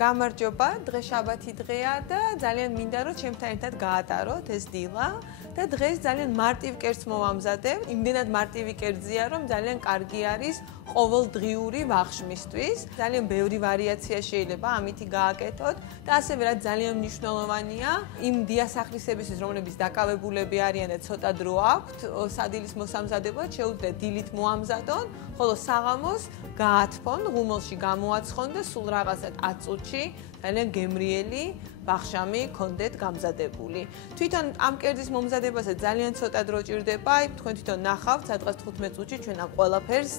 გამარჯობა, დღეს შაბათი დღეა და ძალიან მინდა რომ ჩემთან ერთად გაატაროთ ეს დილა და დღეს ძალიან მარტივ კერძს მოვამზადებ. იმდენად მარტივი კერძია, რომ ძალიან კარგი არის ყოველდღიური ვახშმისთვის. ძალიან ბევრი ვარიაცია შეიძლება ამითი გააკეთოთ და ასევე რაც ძალიან მნიშვნელოვანია, იმ დიასახლისებისთვის, რომლებიც დაკავებულები არიან და ცოტა დრო აქვთ, სადილის მოსამზადებლად შეუძლიათ დილით მოამზადონ, ხოლო საღამოს გაათფონ, ღუმელში გამოაცხონ და სულ რაღაცა 10 წუთში ძალიან გემრიელი ვახშამი გქონდეთ გამზადებული. თვითონ ამ კერძის მომზადებასაც ძალიან ცოტა დრო ჭირდება, თქვენ თვითონ ნახავთ, სადღაც 15 წუთში ჩვენ ამ ყველაფერს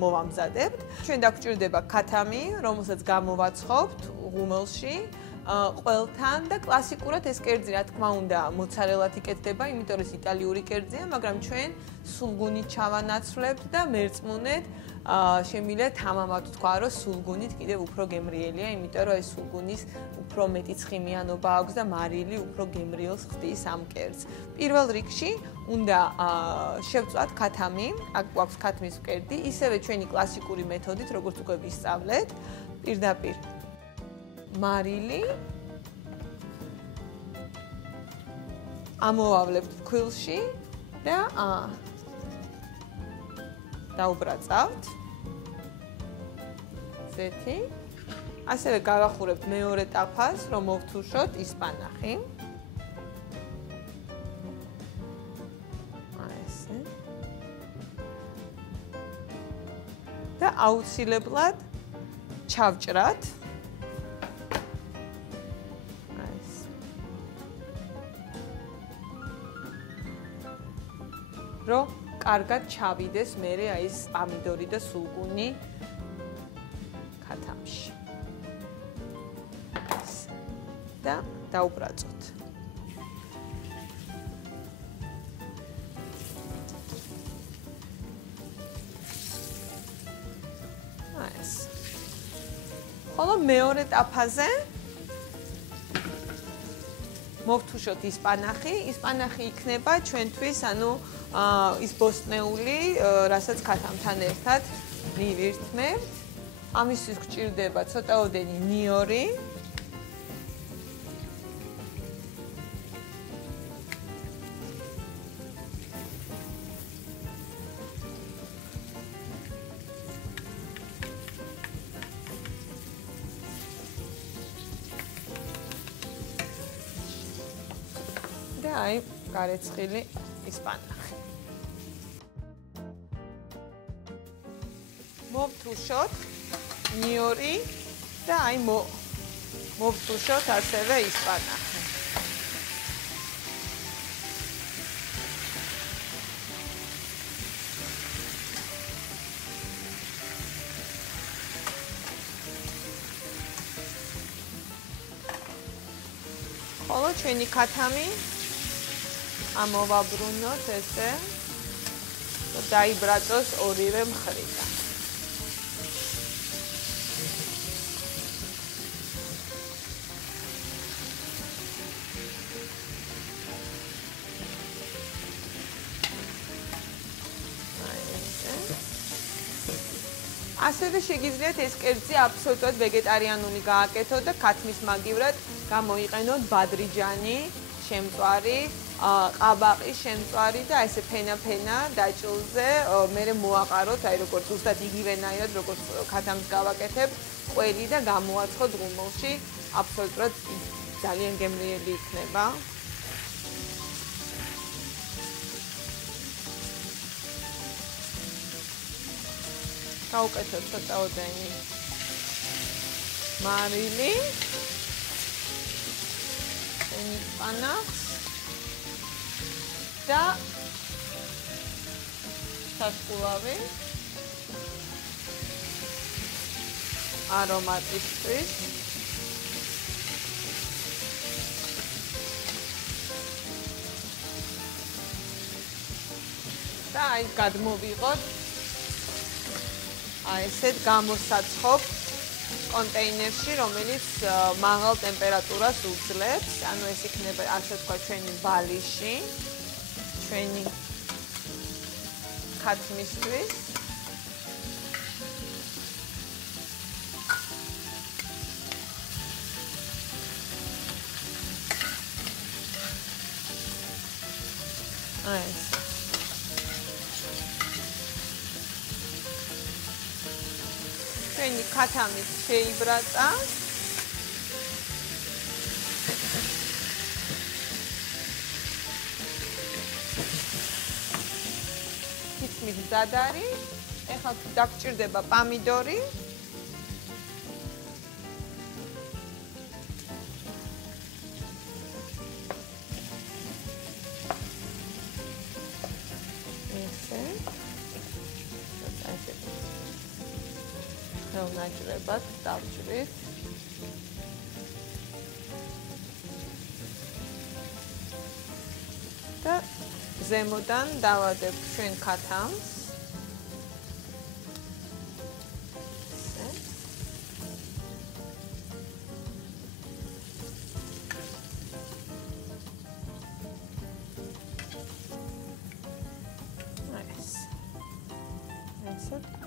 მოვამზადებთ. ჩვენ დაგვჭირდება ქათამი, რომელსაც გამოვაცხობთ ღუმელში. ყველთან და კლასიკურად ეს კერძი, რა თქმა უნდა, მოცარელად იკეთდება, იმიტომ რომ ეს იტალიური კერძია, მაგრამ ჩვენ სულგუნით ჩავანაცვლებთ და მერწმუნეთ შემიძლია თამამად თქვა, რომ სულგუნით კიდევ უფრო გემრიელია, იმიტომ რომ ეს სულგუნის უფრო მეტი ცხიმიანობა აქვს და მარილი უფრო გემრიელს ხდის ამ კერძს. პირველ რიგში უნდა შევწვათ ქათამი, აქ გვაქვს ქათმის კერძი, ისევე ჩვენი კლასიკური მეთოდით, როგორც უკვე ვისწავლეთ, პირდაპირ მარილი ამოვავლებთ ფქვილში და დაუბრაწავთ ზეთი. ასევე გავახურებთ მეორე ტაფას, რომ მოვთუშოთ ისპანახი. ესე. და აუცილებლად ჩავჭრათ. რომ კარგად ჩავიდეს მერე აი ეს პამიდორი და სულგუნი ქათამში. და დაუბრაწოთ. ეს. ხოლო მეორე ტაფაზე მოვთუშოთ ისპანახი. ისპანახი იქნება ჩვენთვის, ანუ ის ბოსტნეული, რასაც ქათამთან ერთად მივირთმევთ. ამისთვის გვჭირდება ცოტაოდენი ნიორი. და აი გარეცხილი ისპანახი. მოვთუშოთ ნიორი და აი მოვთუშოთ ასევე ისპანახი. ხოლო ჩვენი ქათამი ამოვაბრუნოთ ესე და დაიბრაწოს ორივე მხრიდან. ასევე შეგიძლიათ ეს კერძი აბსოლუტურად ვეგეტარიანული გააკეთოთ და ქათმის მაგივრად გამოიყენოთ ბადრიჯანი, შემწვარი, ყაბაყი, შემწვარი და ესე ფენა დაჭილზე მერე მოაყაროთ, აი როგორც ზუსტად იგივენაირად როგორც ქათამს გავაკეთებ, ყველი და გამოაცხოთ ღუმელში, აბსოლუტურად ძალიან გემრიელი იქნება. გავუკეთოთ ცოტაოდენი მარილი. ისპანახს და სასკულავი არომატისთვის. და აი გადმოვიღოთ აი ესეთ გამოსაცხობ კონტეინერში, რომელიც მაღალ ტემპერატურას უძლებს, ანუ ეს იქნება ასე თქვა ჩვენი ბალიში, ჩვენი ქათმისთვის. აი ეს. ჩვენი ქათამი შეიბრატა. კითხვით მზად არის. ეხლა დაგჭირდება პამიდორი. ესე. ხელნაჭრებად დავჭრით. და ზემოდან დავადებთ ჩვენ ქათამს.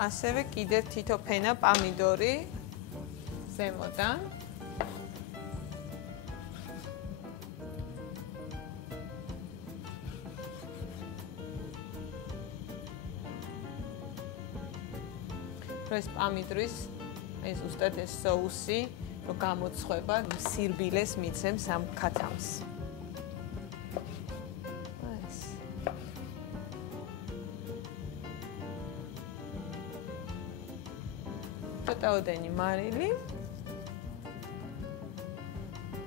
ასევე კიდევ თითო ფენა პამიდორი ზემოდან. ეს პამიდრის ეს ზუსტად ეს соуსი რო გამოცხება სირბილეს მიცემს ამ ქათამს. წოდენი მარილი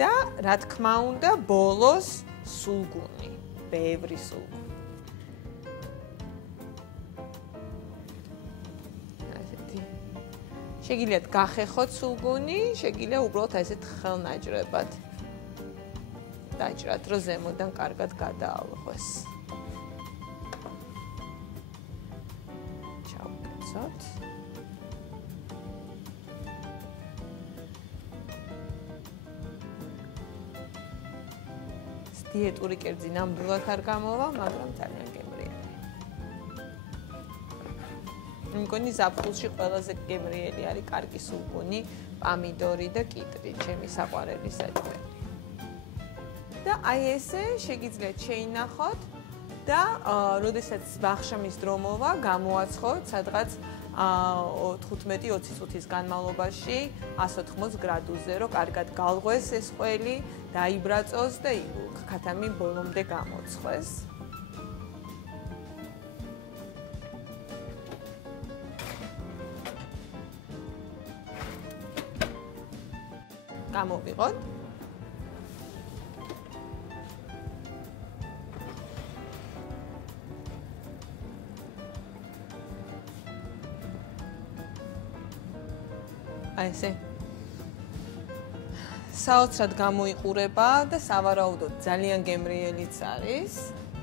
და რა თქმა უნდა ბოლოს სულგუნი, ბევრი სულგუნი. შეგიძლიათ გახეხოთ სულგუნი, შეგიძლია უბრალოდ ესეთ ხელნაჭრებად დაჭრათ, რომ ზემოდან კარგად გადაალღვეს. ჩავკეცოთ. დიეტური კერძი ნამდვილად არ გამოვა, მაგრამ ძალიან გემრიელი. მგონი ზაფხულში ყველაზე გემრიელი არის კარგი სულგუნი, პამიდორი და კიტრი, ჩემი საყვარელი საჭმელი. და აი ესე შეგიძლიათ შეინახოთ და როდესაც ვახშამის დრო მოვა, გამოაცხოთ სადღაც 15-20 წუთის განმავლობაში 180 გრადუსზე, რომ კარგად გალღვეს ეს ყველი, დაიბრაწოს და ქათამი ბოლომდე გამოცხეს. გამოვიღოთ. აი ესე. საოცრად გამოიყურება და სავარაუდოდ ძალიან გემრიელიც არის.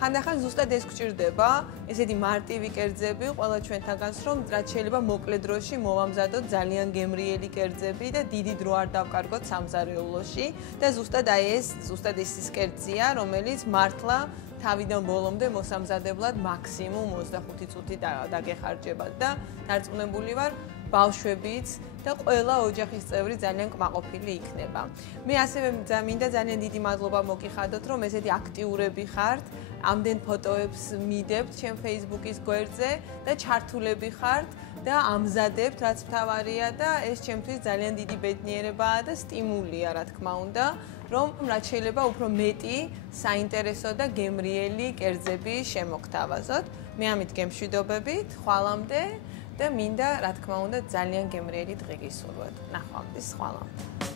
ხანდახან ზუსტად ეს გვჭირდება, ესეთი მარტივი კერძები ყველა ჩვენთაგანს, რომ რაც შეიძლება მოკლე დროში მოვამზადოთ ძალიან გემრიელი კერძები და დიდი დრო არ დავკარგოთ სამზარეულოში და ზუსტად ის კერძია, რომელიც მართლა თავიდან ბოლომდე მოსამზადებლად მაქსიმუმ 25 წუთი დაგეხარჯება და დარწმუნებული ვარ ბავშვებიც და ყველა ოჯახის წევრი ძალიან კმაყოფილი იქნება. მე ასევე მინდა ძალიან დიდი მადლობა მოგიხადოთ, რომ ესეთი აქტიურები ხართ, ამდენ ფოტოებს მიდებთ ჩემ Facebook-ის გვერდზე და ჩართულები ხართ და ამზადებთ, რაც მთავარია და ეს ჩემთვის ძალიან დიდი ბედნიერებაა და სტიმულია, რა თქმა უნდა, რომ რაც შეიძლება უფრო მეტი საინტერესო და გემრიელი კერძები შემოგთავაზოთ. მე ამით გემშვიდობებით, ხვალამდე და მინდა, რა თქმა უნდა, ძალიან გემრიელი დღე გისურვოთ. ნახვამდის, ხვალამდე.